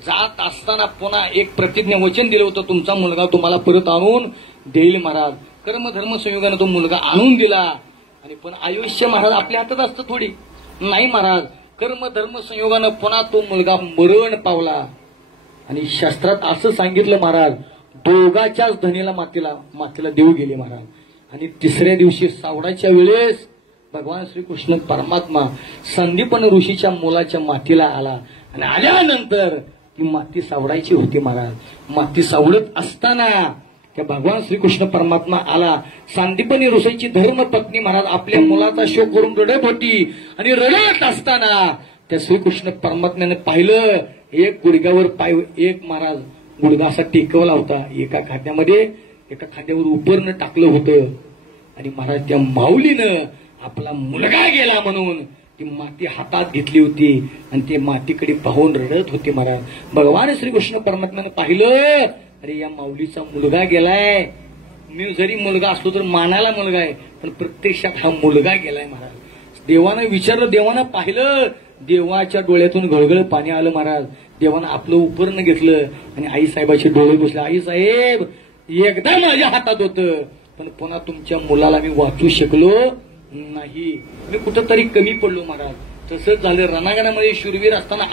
जात असताना पुन्हा एक प्रतिज्ञा वचन दिलं होतं, तुमचा मुलगा तुम्हाला परत आणून देईल महाराज. कर्मधर्म संयोगाने तो मुलगा आणून दिला. आणि पण आयुष्य महाराज आपल्या हातात असतं थोडी नाही महाराज. कर्मधर्म संयोगानं पुन्हा तो मुलगा मरण पावला. आणि शास्त्रात असं सांगितलं महाराज, दोघाच्याच धनीला मातेला देव गेले महाराज. आणि तिसऱ्या दिवशी सावडाच्या वेळेस भगवान श्रीकृष्ण परमात्मा सांदीपानी ऋषीच्या मुलाच्या मातीला आला. आणि आल्यानंतर ती माती सावडायची होती महाराज. माती सावडत असताना त्या भगवान श्रीकृष्ण परमात्मा आला. सांदीपानी ऋषीची धर्मपत्नी महाराज आपल्या मुलाचा शोक करून रडत होती. आणि रडत असताना त्या श्रीकृष्ण परमात्म्याने पाहिलं, एक गुडघ्यावर पाय, एक महाराज गुडघा असा टेकवला होता, एका खांद्यावर उपरनं टाकलं होतं. आणि महाराज त्या माऊलीनं आपला मुलगा गेला म्हणून ती माती हातात घेतली होती आणि ते मातीकडे पाहून रडत होते महाराज. भगवान श्रीकृष्ण परमात्म्याने पाहिलं, अरे या माऊलीचा मुलगा गेलाय. मी जरी मुलगा असलो तर मानाला मुलगा आहे, पण प्रत्यक्षात हा मुलगा गेलाय महाराज. देवानं विचारलं, देवानं पाहिलं, देवाच्या डोळ्यातून घळघळ पाणी आलं महाराज. देवानं आपलं उपरण घेतलं आणि आई साहेबाचे डोळे बसले. आई साहेब एकदा माझ्या हातात होतं, पण पुन्हा तुमच्या मुलाला मी वाचू शकलो नाही, मी कुठंतरी कमी पडलो महाराज. तसंच झालं रणांगणामध्ये शूरवीर असताना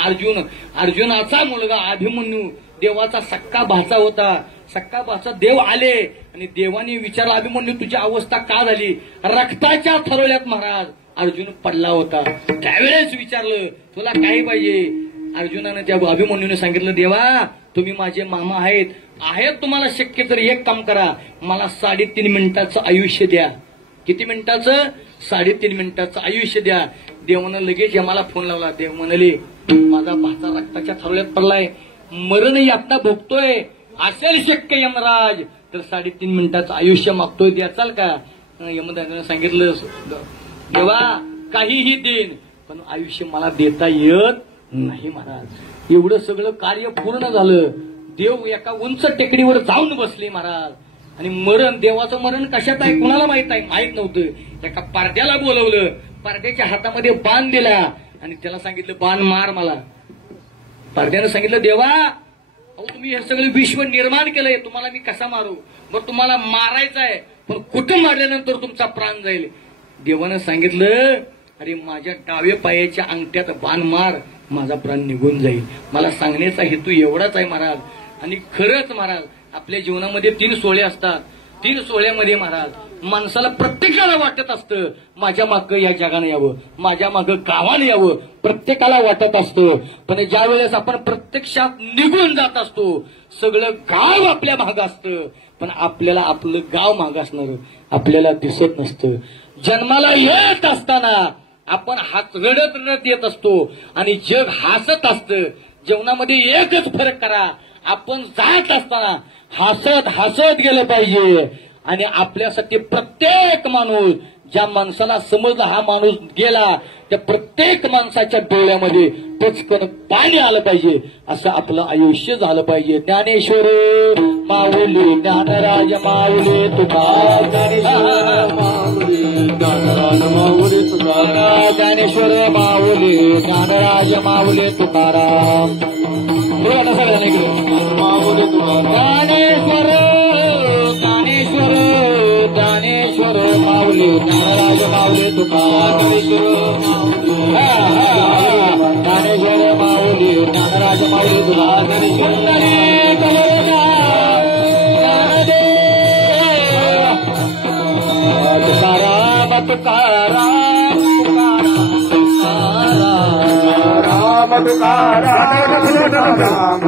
अर्जुनाचा मुलगा अभिमन्यू देवाचा सक्का भाचा होता. सक्का भाचा देव आले आणि देवाने विचारलं, अभिमन्यू तुझी अवस्था का झाली? रक्ताच्या थरोल्यात महाराज अर्जुन पडला होता. त्यावेळेस विचारलं, तुला काय पाहिजे? अर्जुनाने त्या अभिमन्यूने सांगितलं, देवा तुम्ही माझे मामा आहेत तुम्हाला शक्य तर एक काम करा, मला 3.5 मिनिटाचं आयुष्य द्या. किती मिनिटाचं? 3.5 मिनिटाचं आयुष्य द्या. देवानं लगेच यमाला फोन लावला. देव म्हणाले माझा भाचा रक्ताच्या थारोळ्यात पडलाय, मरण यातना भोगतोय, असेल शक्य यमराज तर 3.5 मिनिटाचं आयुष्य मागतोय, द्याचाल का? यमराजानं सांगितलं देवा काहीही देईन पण आयुष्य मला देता येत नाही महाराज. एवढं सगळं कार्य पूर्ण झालं. देव एका उंच टेकडीवर जाऊन बसले महाराज. आणि मरण, देवाचं मरण कशात आहे कुणाला माहित आहे? माहित नव्हतं. एका पारड्याला बोलवलं, पारड्याच्या हातामध्ये बाण दिला आणि त्याला सांगितलं बाण मार मला. पारड्यानं सांगितलं देवा अहो तुम्ही हे सगळं विश्व निर्माण केलंय, तुम्हाला मी कसा मारू? मग तुम्हाला मारायचं आहे पण कुठं मारल्यानंतर तुमचा प्राण जाईल? देवानं सांगितलं अरे माझ्या डाव्या पायाच्या अंगठ्यात बाण मार, माझा प्राण निघून जाईल. मला सांगण्याचा हेतू एवढाच आहे महाराज. आणि खरंच महाराज आपल्या जीवनामध्ये 3 सोहळे असतात. 3 सोहळ्यामध्ये महाराज माणसाला प्रत्येकाला वाटत असतं माझ्या मागं या जगानं यावं, माझ्या मागं गावानं यावं, प्रत्येकाला वाटत असतं. पण ज्या वेळेस आपण प्रत्यक्षात निघून जात असतो सगळं गाव आपल्या मागं असतं पण आपल्याला आपलं गाव मागं असणार आपल्याला दिसत नसतं. जन्माला येत असताना आपण रडत रडत येत असतो आणि जग हसत असतं. जीवनामध्ये एकच फरक करा, आपण जात असताना हसत हसत गेलं पाहिजे. आणि आपल्यासाठी प्रत्येक माणूस, ज्या माणसाला समजला हा माणूस गेला त्या प्रत्येक माणसाच्या डोळ्यामध्ये टचकन पाणी आलं पाहिजे, असं आपलं आयुष्य झालं पाहिजे. ज्ञानेश्वर माऊली ज्ञानराज माऊली तुकाराम, ज्ञानेश्वर माऊली ज्ञानराज माऊली तुकाराम. सगळ्यांनी माऊली ज्ञानेश्वर ज्ञानेश्वर ज्ञानेश्वर माऊली ज्ञानराज माऊली तुकाराम, ज्ञानेश्वर माऊली ज्ञानराज माऊली तुकाराम, तुकाराम तुकाराम तुकाराम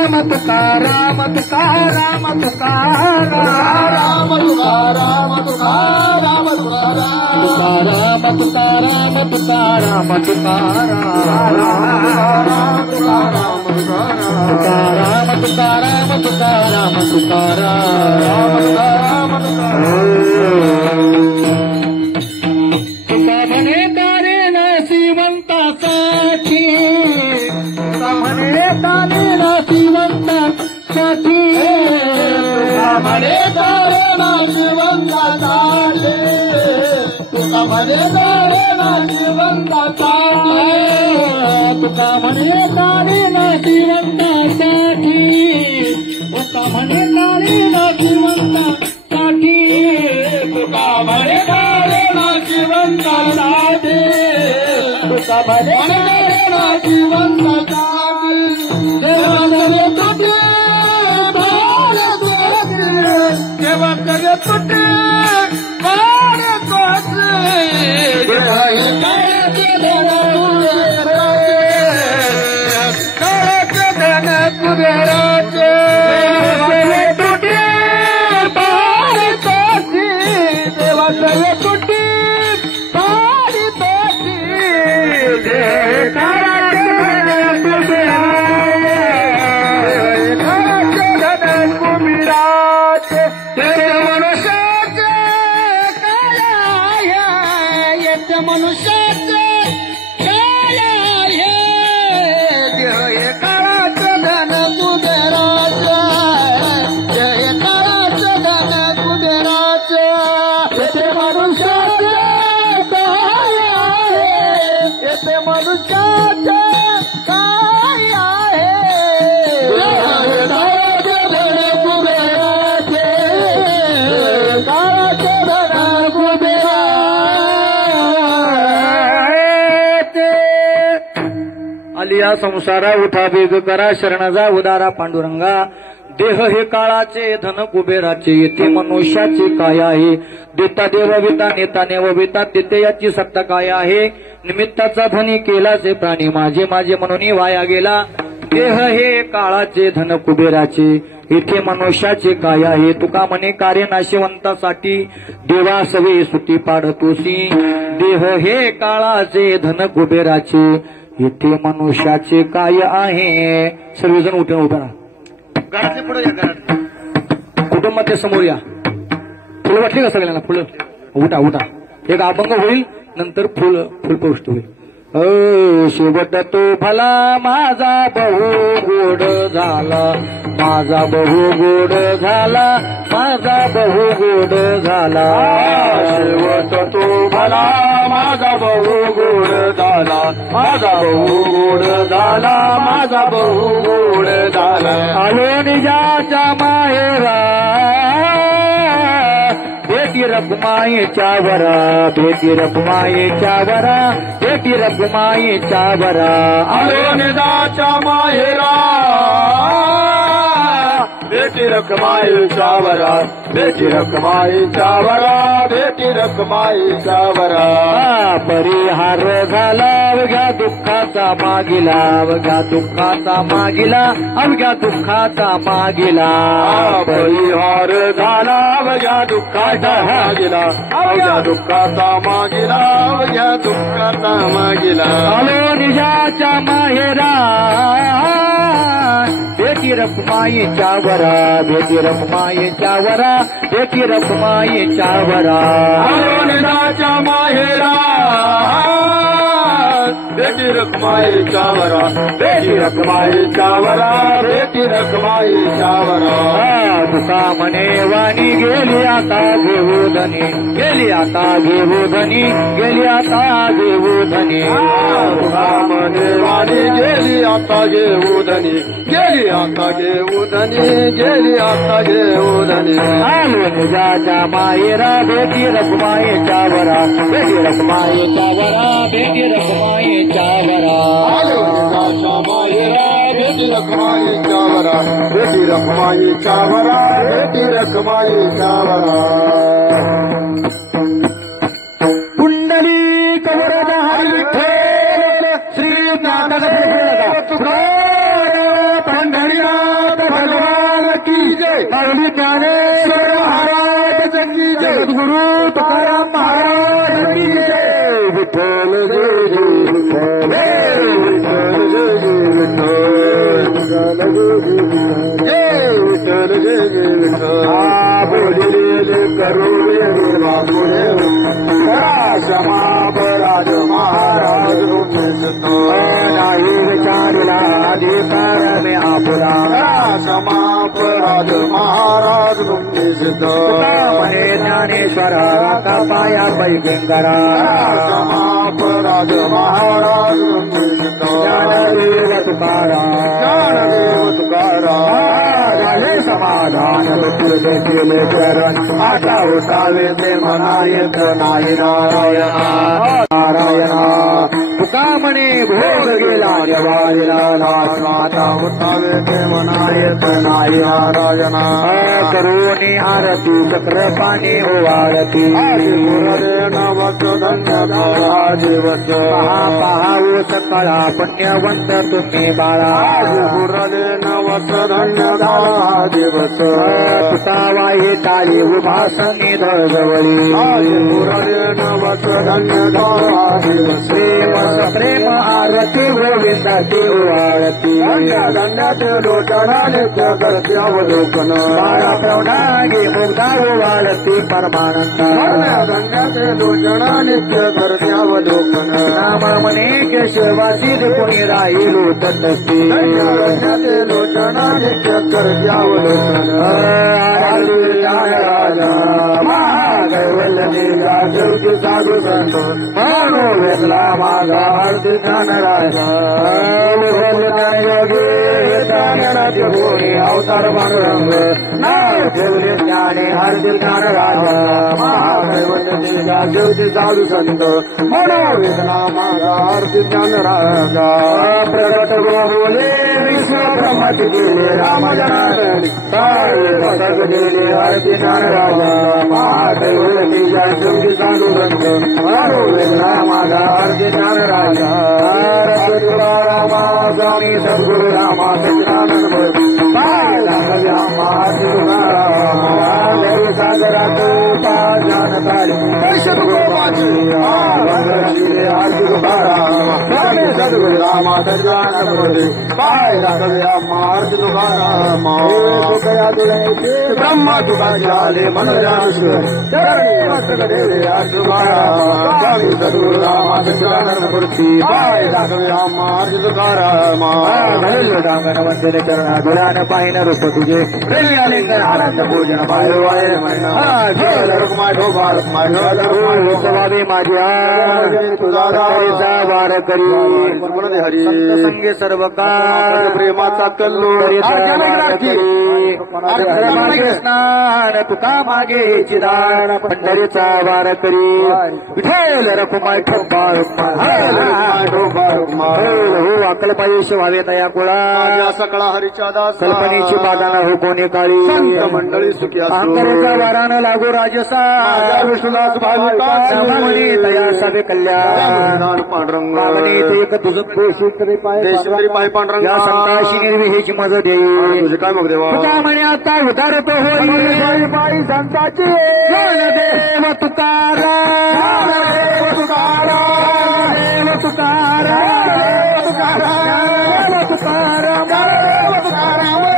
तुकाराम तुकाराम तुकाराम तुकाराम तुकाराम तुकाराम तुकाराम तुकाराम तुकाराम तुकाराम तुकाराम तुकाराम तुकाराम तुका म्हणे तारे नशिवंतासाठी, तुका म्हणे तारे नशिवंतासाठी, तुका म्हणे तारे नशिवंतासाठी, तुका म्हणे तारे नशिवंतासाठी, तुका म्हणे तारे नशिवंतासाठी, तुका म्हणे तारे नशिवंतासाठी, तुका म्हणे तारे नशिवंतासाठी, तुका म्हणे तारे नशिवंतासाठी, देवाने तुटे देवा करे तुटे बारे तुटे आलिया संसारा उठा वेग करा शरणाचा उदारा पांडुरंगा. देह हे काळाचे धन कुबेराचे येथे मनुष्याचे काय आहे. देता देव विता नेता नेव विता तिथे याची सत्ता काय आहे. निमित्ताचा धनी केलाचे प्राणी माझे माझे म्हणून वाया गेला. देह हे काळाचे धन कुबेराचे इथे मनुष्याचे काय आहे तुका म्हणे कार्य नाशिवंतासाठी देवा सवे सुती पाडतोसी देह हे काळाचे धन कुबेराचे इथे मनुष्याचे काय आहे सर्वजण उठून उभा राहा घराचे पुढे या घरात कुटुंबाच्या समोर या फुलं वाटली का सगळ्यांना फुलं उठा उठा एक अभंग होईल नंतर फुल पोस्ट होईल शेवट तो भला माझा बहु गोड झाला माझा बहु गोड झाला माझा बहु गोड झाला शेवट तो भला माझा बहु गोड झाला माझा बहु गोड झाला माझा बहु गोड झाला आलो निजाच्या माहेरा बेटी रखुमाईच्या वरा बेटी रखुमाईच्या वरा बेटी रखुमाईच्या वरा आलो निजाच्या माहेरा बेटी रखुमाईच्या वरा बेटी रखुमाईच्या वरा बेटी रखुमाईच्या वरा परिहार झाला अवघ्या दुःखाचा मागिला अवघ्या दुःखाचा मागिला अवघ्या दुःखाचा मागिला परिहार झाला अवघ्या दुःखाचा मागिला अवघ्या दुःखाचा मागिला अवघ्या दुःखाचा मागिला आलो निजाच्या माहेरा बेटी रखुमाईच्या वरा बेटी रखुमाईच्या वरा बेटी रखुमाईच्या वरा आलो निजाच्या माहेरा बेटी रखुमाईच्या वरा बेटी रखुमाईच्या वरा बेटी रखुमाईच्या वरा तुका म्हणे वाणी गेली आता घेऊ धनी गेली आता घेऊ धनी गेली आता घेऊ धनी तुका म्हणे वाणी गेली आता घेऊ धनी गेली आता घेऊ धनी गेली आता घेऊ धनी आलो निजाच्या माहेरा बेटी रखुमाईच्या वरा बेटी रखुमाईच्या वरा बेटी रखुमाईच्या वरा आलो निजाच्या माहेरा बेटी रखुमाईच्या वरा बेटी रखुमाईच्या वरा बेटी रखुमाईच्या वरा कुंडली कवरदा विठ्ठल श्री नाटक पंढरीनाथ भगवान की जय माऊली ज्ञानेश्वर महाराज की जय गुरु तुकाराम महाराज की जय विठ्ठल जय जय विठ्ठल विठ्ठल जय जय विठ्ठल विठ्ठल जय जय विठ्ठल बोलिले करुणे बापुरे क्षमा राज महाराज नाही विचारला अधिकार में आपुला क्षमापराध महाराज म्हणे ज्ञानेश्वरा का पाया पैगंगरा क्षमापराध महाराज ज्ञानदेव तुकारा ज्ञानदेव तुकारा झाले समाधान केले चरण आता उठावे ते मनायक नाही नारायणा तुका म्हणे भोग गेला जवारीला नाथ माता उठावे ते मनायक नाही नारायणा करुणी आरती चक्र पाणी ओवाळती नवत धन्य दिवस पहाऊ सकळा पुण्यवंत तुम्ही बाळा गुरले नवत धन्य दिवस पुतावाही टाळी उभासनी धळजवळी गुरले नवत धन्य दिवस प्रेम आरती गोविंदाची ओवाळती धन्याचे लोटणाने करत्यावलोकन बाळा प्रौढागे मुग्धा ओवाळती परमानंद धन्याचे लोटणाने करत्यावलोकन नाम म्हणे केशवासी कोणी राहिलो तटस्ती धन्याचे लोटणाने करत्यावलोकन राजा महागैवल्य जागृती साधू संत मानो वेदला माझा हरती ज्ञान राजा योगी ज्ञानाचे होणे अवतार पांडुरंग नाव ठेवले ज्ञाने हरती ज्ञान राजा महागैवल्य जागृती साधू संत मानो वेदला माझा हरती ज्ञान राजा प्रगट बोले विश्व ब्रह्मति गेले राम जनार्दन गेले हरती ज्ञान राजा महागैवल्य जागृती साधू संत मानो वेदला माझा हरती ज्ञान राजा तुकाराम स्वामी सद्गुरु रामा सच्चिदानंद मूर्ती पाय लागल्या महाराज तुकाराम सागरात पाषाण तारी सद्गुरुमाची स्वामी सद्गुरु रामा सच्चिदानंद मूर्ती पाय लागल्या महाराज तुकाराम ब्रह्मा तुका झाले मनोजानेश्वर चरणी मस्तक देवे स्वामी सद्गुरु रामा सच्चिदानंद मूर्ती पाय लागल्या महाराज तुकाराम डांगण वंदन चरण धुरान पाहिन रूप तुझे प्रेमालिंगन आनंद पूजन पाय वाय लोकभावे माझ्या तुझा वार करी हरी संगे सर्व काळ प्रेमाचा कल्लोळ स्नान तुका मागे चिदान पंढरीचा वार करी विठ्ठल रखुमाय ठोबाळ हो अक्कल पाहिजे व्हावे तया कुळा सकळा हरीच्या दास कल्पनेची बागाना हो कोणी काळी मंडळी सुखी अंतरेचा वारानं लागू राजसा विष्णुदास भाविका तया सभे कल्याण पांडुरंग एक तुझं देशरी पाय पांडुरंग या संताशी निर्विहेची मदत येईल तुझे काय मग देवा तुका म्हणे आता उदारतो होई पायी संताची देव तुकाराम देव तुकाराम देव तुकाराम तुकाराम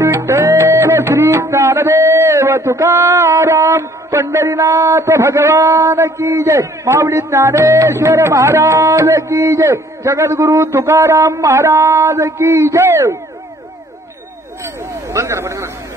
विठ्ठल श्री ज्ञानदेव तुकाराम पंढरीनाथ भगवान की जय माऊली ज्ञानेश्वर महाराज की जय जगद्गुरु तुकाराम महाराज की जय बंद करा बंद करा